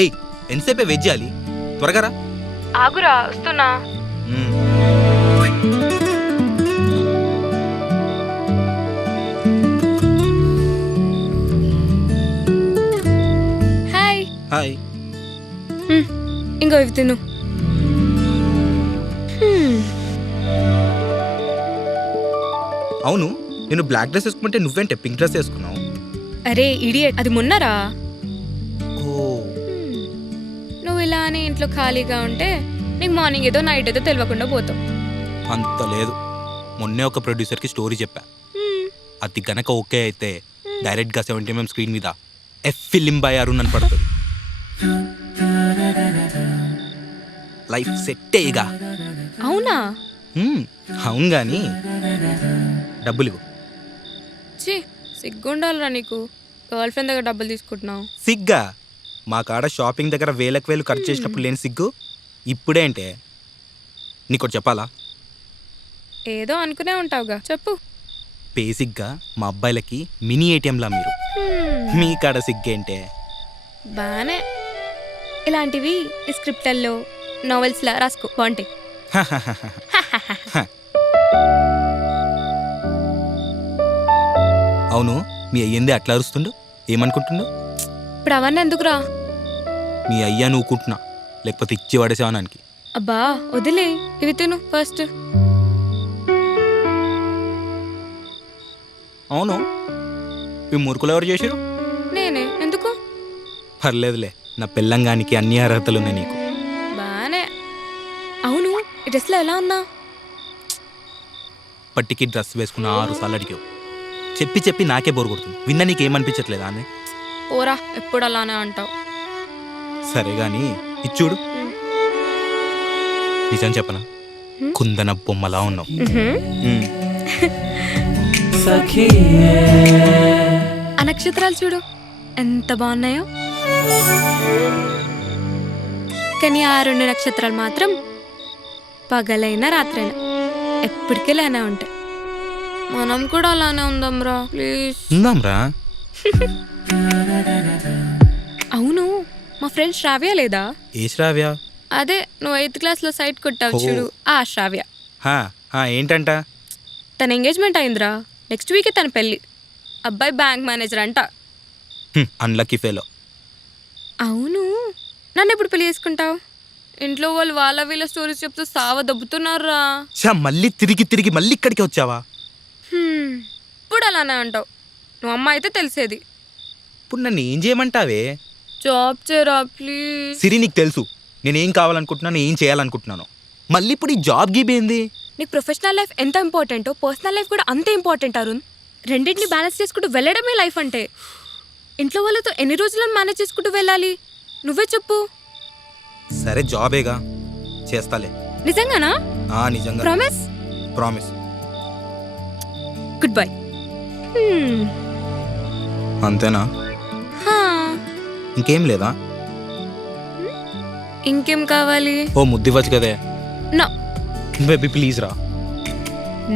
ఏయ్ ఎంతసేపే వెయిట్ చేయాలి, త్వరగా రా. ఆగురా వస్తున్నా. హాయ్. హాయ్. ఇంకో ఇవి తిను. అవును, నేను బ్లాక్ డ్రెస్ వేసుకుంటే నువ్వేంటే పింక్ డ్రెస్ వేసుకున్నావు? అరే ఇడియట్, అది మొన్నరా. ఓ, నువ్వు ఇలానే ఇంట్లో ఖాళీగా ఉంటే నీకు మార్నింగ్ ఏదో నైట్ ఏదో తెలియకుండా పోతావు. అంత లేదు. మొన్నే ఒక ప్రొడ్యూసర్కి స్టోరీ చెప్పా. అది గనక ఓకే అయితే డైరెక్ట్గా 70mm స్క్రీన్ మీద ఎఫ్ ఫిలిం బై అరుణ్ అని పడుతుంది. లైఫ్ సెట్ అయ్యగా. అవునా? అవును కానీ డబ్బులు ఇవ్వు. ఛీ, సిగ్గుండాలిరా నీకు. గర్ల్ ఫ్రెండ్ దగ్గర డబ్బులు తీసుకుంటున్నావు. సిగ్గా? మా కాడ షాపింగ్ దగ్గర వేలకు వేలు ఖర్చు చేసినప్పుడు లేని సిగ్గు ఇప్పుడేంటే? నీకోటి చెప్పాలా? ఏదో అనుకునే ఉంటావుగా, చెప్పు. బేసిక్గా మా అబ్బాయిలకి మినీ ఏటీఎంలా మీరు. మీ కాడ సిగ్గేంటే? బానే ఇలాంటివి ఈ స్క్రిప్ట్లలో నావెల్స్లా రాసుకో, బాగుంటాయి. అవును, మీ అయ్యిందే అట్లా అరుస్తుండు, ఏమనుకుంటుండు? ఇప్పుడు అవన్నీ ఎందుకురా? మీ అయ్యా నువ్వుకుంటున్నా, లేకపోతే ఇచ్చి పడేసేవానానికి. అబ్బా వదిలే, ఇవి తిను ఫస్ట్. అవును, ఈ మురుకులు ఎవరు చేసిరు? నేనే. ఎందుకు? పర్లేదులే, నా పెళ్ళంగానికి అన్ని అర్హతలు ఉన్నాయి నీకు. బానే. అవును, ఈ డ్రెస్లో ఎలా ఉన్నా? పట్టికి డ్రెస్ వేసుకున్న 6 సార్లు అడిగావు. చెప్పి చెప్పి నాకే బోరు కొడుతుంది. విన్నా నీకేమనిపించట్లేదా అని? ఓరా, ఎప్పుడు అలానే అంటావు. సరే గాని ఇచ్చుడు. నిజం చెప్పనా, కుందన బొమ్మలా ఉన్నావు. ఆ నక్షత్రాలు చూడు ఎంత బాగున్నాయో. కానీ ఆ 2 నక్షత్రాలు మాత్రం పగలైనా రాత్రైనా ఎప్పటికీ అలానే ఉంటాయి. మనం కూడా అలానే ఉందాంరా ప్లీజ్. ఉందాంరా. అవును, మా ఫ్రెండ్ శ్రావ్య లేదా? ఏ శ్రావ్య? అదే నువ్వు 8th క్లాస్లో సైట్ కొట్టావు చూడు, ఆ శ్రావ్య. ఏంటంట? తన ఎంగేజ్మెంట్ అయిందిరా, నెక్స్ట్ వీకే తన పెళ్ళి. అబ్బాయి బ్యాంక్ మేనేజర్ అంట. Unlucky fellow. అవును, నన్ను ఎప్పుడు పెళ్లి చేసుకుంటావు? ఇంట్లో వాళ్ళు వాళ్ళ వీళ్ళ స్టోరీస్ చెప్తూ సావ దబ్బుతున్నారా. మళ్ళీ తిరిగి తిరిగి మళ్ళీ ఇక్కడికి వచ్చావా? ఇప్పుడు అలానే అంటావు. నువ్వు అమ్మ అయితే తెలిసేది. ఇప్పుడు నన్ను ఏం చేయమంటావే? జాబ్ చేయరా ప్లీజ్. సిరి, నీకు తెలుసు నేనేం కావాలనుకుంటున్నాను, ఏం చేయాలనుకుంటున్నాను. మళ్ళీ ఇప్పుడు ఈ జాబ్ గీబేంది? నీకు ప్రొఫెషనల్ లైఫ్ ఎంత ఇంపార్టెంటో పర్సనల్ లైఫ్ కూడా అంతే ఇంపార్టెంట్ అరుణ్. రెండింటిని బ్యాలెన్స్ చేసుకుంటూ వెళ్ళడమే లైఫ్ అంటే. ఇంట్లో వాళ్ళతో ఎన్ని రోజులను మేనేజ్ చేసుకుంటూ వెళ్ళాలి? నువ్వే చెప్పు. సరే, జాబేగా, చేస్తాలే. నిజంగానా? నిజంగా. ప్రామిస్? ప్రామిస్. Good bye. అంతేనా? ఇంకేం లేదా? ఇంకేం కావాలి? ఓ ముద్దివచ్చు కదే. నో బేబీ ప్లీజ్ రా.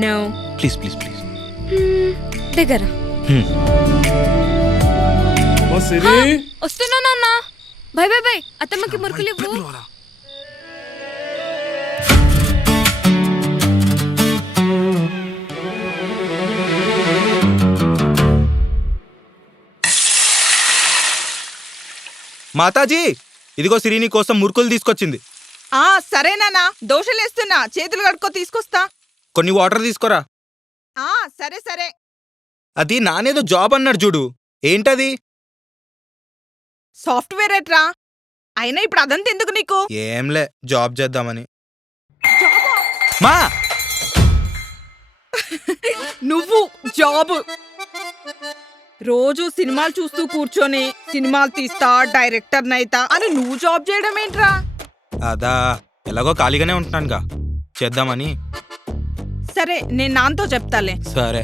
No please please please. దగ్గర వస్తున్నా నాన్న. By by by. అత్తమ్మకి మురుకులు ఇవ్వు. మాతాజీ, ఇదిగో సిరిని కోసం మురుకులు తీసుకొచ్చింది. సరేనా, దోశలేస్తున్నా, చేతులు కడుక్కో, తీసుకొస్తా. కొన్ని వాటర్ తీసుకోరా. సరే సరే. అది నానేదో జాబ్ అన్నాడు చూడు, ఏంటది? సాఫ్ట్వేర్ ఎట్రా? అయినా ఇప్పుడు అదంతా ఎందుకు నీకు? ఏంలే, జాబ్ చేద్దామని. మా నువ్వు జాబ్ రోజు సినిమాలు చూస్తూ కూర్చొని సినిమాలు తీస్తా, డైరెక్టర్ నైతా అని నువ్వు జాబ్ చేయడం ఏంట్రా? అదా, ఎలాగో ఖాళీగానే ఉంటున్నానుగా, చేద్దామని. సరే, నేను నాన్నతో చెప్తాలే. సరే.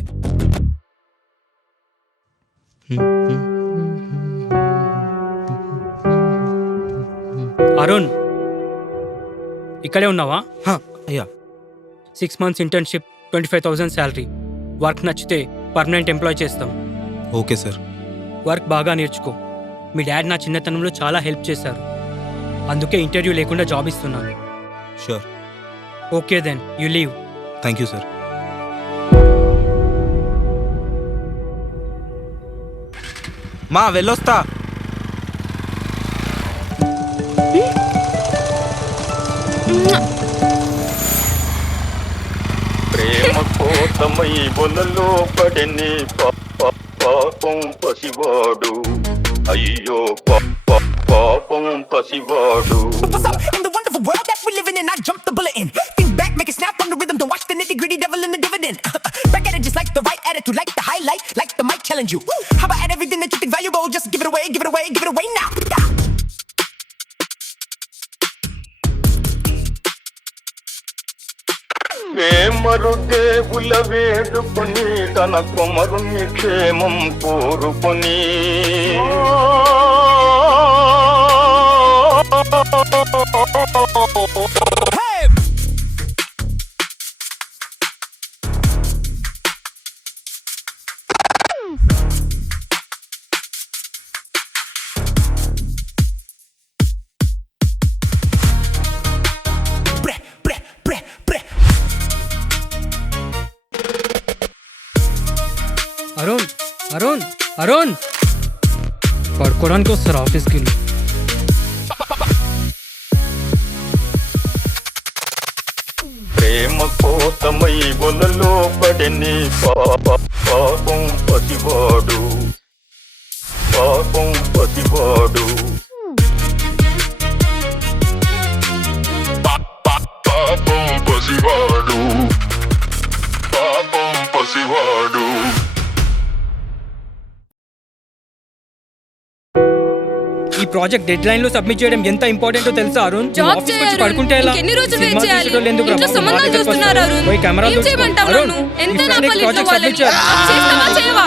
అరుణ్, ఇక్కడే ఉన్నావా? అయ్యా. 6 months ఇంటర్న్షిప్, 25,000 శాలరీ. వర్క్ నచ్చితే పర్మనెంట్ ఎంప్లాయ్ చేస్తాం. Okay sir. వర్క్ బాగా నేర్చుకో. మీ డాడీ నా చిన్నతనంలో చాలా హెల్ప్ చేశారు. అందుకే ఇంటర్వ్యూ లేకుండా జాబ్ ఇస్తున్నాను. Sure. Okay then you leave. Thank you sir. మా వెళ్ళొస్తా. ప్రేమ కోసమై బొలలో పడని పాపం పసివాడు, అయ్యో పాపం పసివాడు. What's up in the wonderful world that we're living in? I jumped the bullet in. Think back, make it snap on the rhythm. Don't watch the nitty gritty, devil in the dividend. Back at it just like the right attitude, like the highlight, like the mic challenge you. How about at everything that you think valuable? Just give it away, give it away, give it away now. Yeah. వేమరు దేవుల వేడుకొని తన కొమరుని క్షేమం కోరుకొని Hey! Breh, breh, breh, breh. Arun Arun Arun పడుకోవడానికి వస్తారు ఆఫీస్కి వెళ్ళి. ప్రేమ కోసమై బొలలో పడని పాపం పసివాడు, పాపం పసివాడు. పాపం పసివాడు, పాపం పసివాడు. ఈ ప్రాజెక్ట్ డెడ్ లైన్ లో సబ్మిట్ చేయడం ఎంత ఇంపార్టెంటో తెలుసా అరుణ్? నువ్వు జాబ్ ఆఫీస్కి చేయాలి వచ్చి పడుకుంటే ఎలా? ఎన్ని రోజులు వెయిట్ సినిమా చేయాలి? తీసేటోళ్ళు ఎందుకు ఇంట్లో రా? సంబంధాలు మా దగ్గరికి చూస్తున్నారు వస్తారు. అరుణ్. పోయి కెమెరాలు ఏం చూసుకో. చేయమంటావు అరుణ్, నన్ను? ఈ ఎంత నా Friday పల్లి project ఇవ్వాలి? submit చేయాలి. చేస్తావా చేయవా?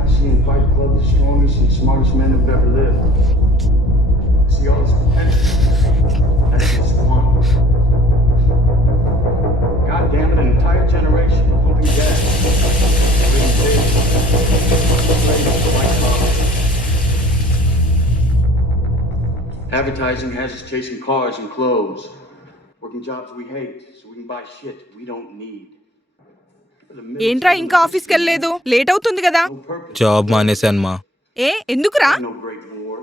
I've seen Fight Club the strongest and smartest men who've ever lived. I see all this potential. That's just one. God damn it, an entire generation of pumping gas. Living big. Ladies, white collar. Advertising has us chasing cars and clothes. Working jobs we hate so we can buy shit we don't need. ఏంట్రా ఇంకా ఆఫీస్కి వెళ్ళలేదు? Late అవుతుంది కదా. No purpose. Job మానేశాను మా. ఎందుకురా? No Great War.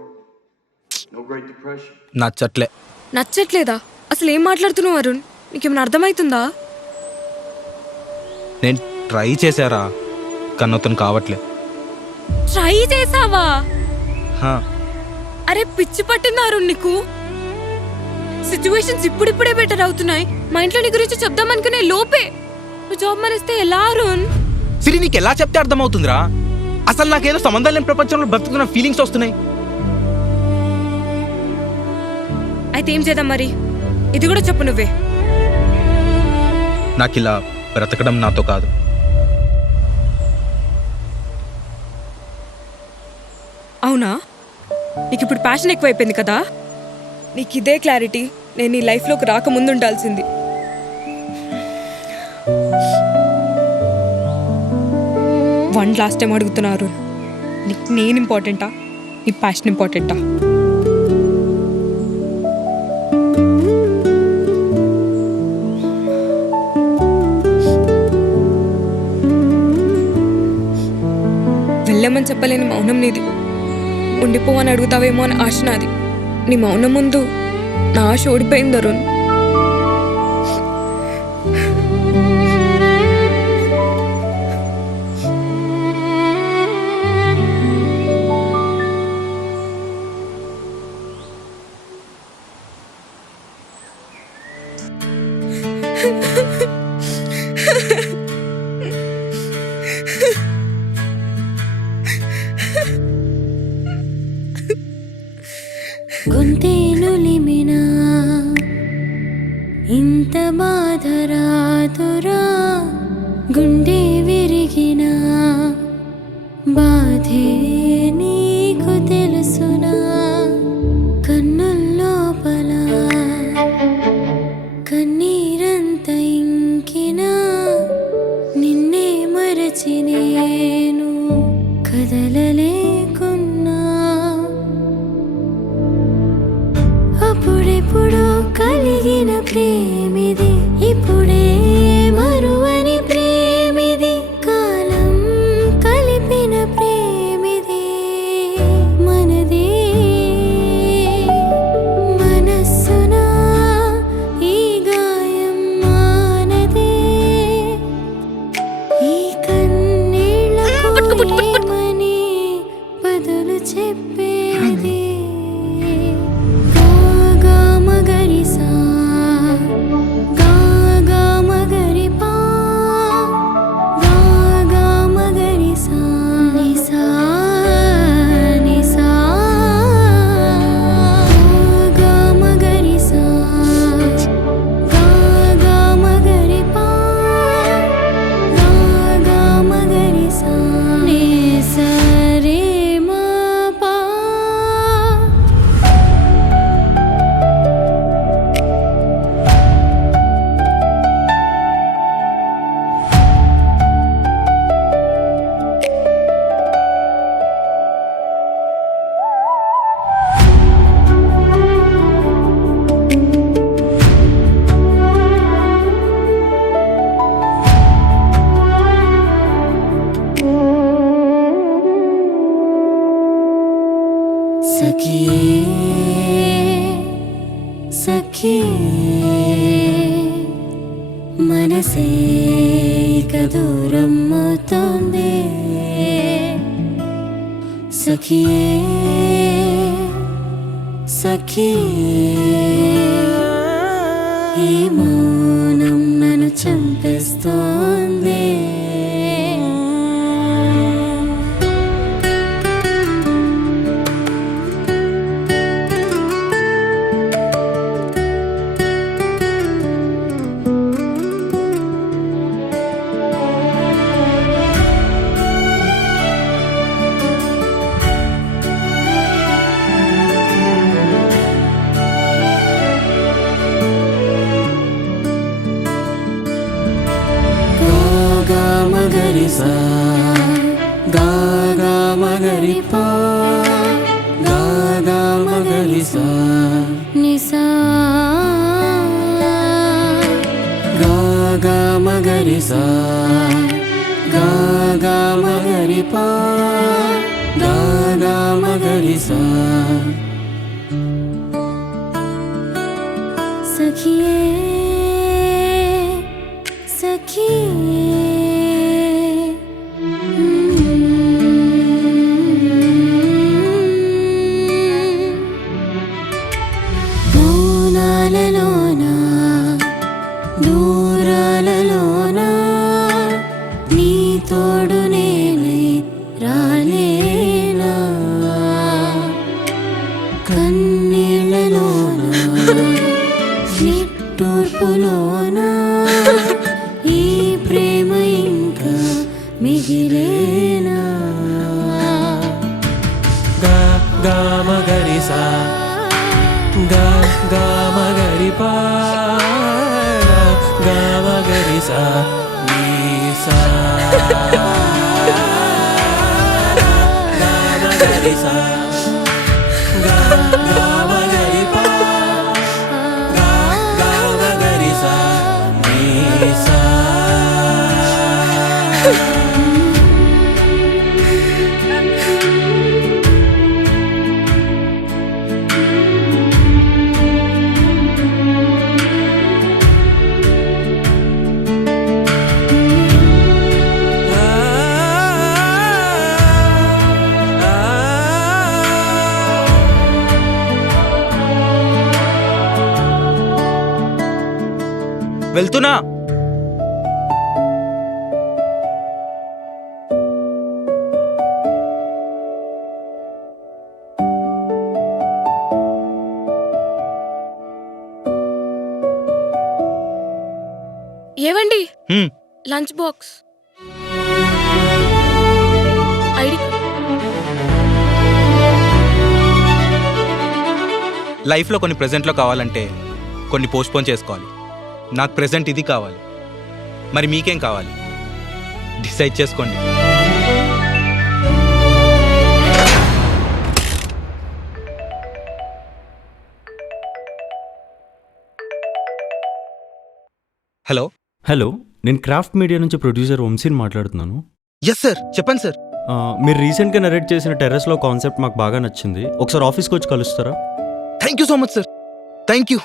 No Great Depression. నచ్చట్లే. నచ్చట్లేదా? అసలు ఏం మాట్లాడుతున్నావు అరుణ్? నీకేమైనా అర్థమవుతుందా? నేను ట్రై చేశారా కన్నొతను కావట్లే. ట్రై చేసావా? హా, అరే పిచ్చి పట్టిందా అరుణ్ నీకు? సిచ్యువేషన్స్ ఇప్పుడిప్పుడే బెటర్ అవుతున్నాయి. మా ఇంట్లో నీ గురించి చెప్దామనుకునే లోపే నువ్వు జాబ్ మానేస్తే ఎలా అరుణ్? సిరి నీకు ఎలా చెప్తే అర్థమవుతుందిరా? అసలు నాకేదో సంబంధం లేని ప్రపంచంలో బ్రతుకుతున్న ఫీలింగ్స్ వస్తున్నాయి. అయితే ఏం చేద్దాం మరి? ఇది కూడా చెప్పు నువ్వే. నాకు ఇలా బ్రతకడం నాతో కాదు. అవునా? నీకు ఇప్పుడు ప్యాషన్ ఎక్కువైపోయింది కదా? నీకు ఇదే క్లారిటీ నేను ఈ లైఫ్లోకి రాకముందు ఉండాల్సింది. వన్ లాస్ట్ టైం అడుగుతున్నారు, నీకు నేను ఇంపార్టెంటా, నీ ప్యాషన్ ఇంపార్టెంటా? వెళ్ళమని చెప్పలేని మౌనం నీది. ఉండిపోవని అడుగుతావేమో అని ఆశ నాది. నీ మౌనం ముందు నా ఆశ ఓడిపోయింది అరుణ్. గొంతేనులిమినా ఇంత బాధరాతురా, గుండె విరిగినా ప్రేమిది ఇప్పుడే మరువని ప్రేమిది కాలం కలిపిన ప్రేమిది మనదే మనస్సున ఈ గాయం మానదే ఈ కన్నీళ్లకు ఏమని బదులు చెప్పేది గాగా మగరిసా గాగా మగరిపా గాగా మగరిసా నిసా నిసా గాగా మగరిసా గాగా మగరిపా గాగా మగరిసా నిసా రే మా పా సఖియే మనసే ఇక దూరం అవుతోంది సఖియే ఈ మౌనం నన్ను చంపేస్తోంది గాగా మగరిసా గాగా మగరిపా గాగా మగరిసా నిసా గాగా మగరిసా గాగా మగరిపా గాగా మగరిసా సఖియే సఖియే మౌనాలలోనా దూరాలలోనా నీ తోడు నేనై రాలేనా కన్నీళ్ళలోనా నిట్టూర్పులోనా ఈ ప్రేమ ఇంకా మిగిలేనా గా గా మగరిసా గా గా మగరిపా గా మగరిసా నీసా గా మగరిసా గా గా మగరిపా గా గా మగరిసా నీసా వెళ్తున్నా. ఏవండి హ్మ్. లంచ్ బాక్స్ ఐడి లైఫ్లో కొన్ని ప్రెజెంట్లో కావాలంటే కొన్ని పోస్ట్పోన్ చేసుకోవాలి. నాకు ప్రెజెంట్ ఇది కావాలి. మరి మీకేం కావాలి? డిసైడ్ చేసుకోండి. హలో హలో, నేను క్రాఫ్ట్ మీడియా నుంచి ప్రొడ్యూసర్ వంశీని మాట్లాడుతున్నాను. ఎస్ సార్, చెప్పండి సార్. మీరు రీసెంట్గా నరేట్ చేసిన టెర్రస్లో కాన్సెప్ట్ మాకు బాగా నచ్చింది. ఒకసారి ఆఫీస్కి వచ్చి కలుస్తారా? Thank you so much sir. Thank you.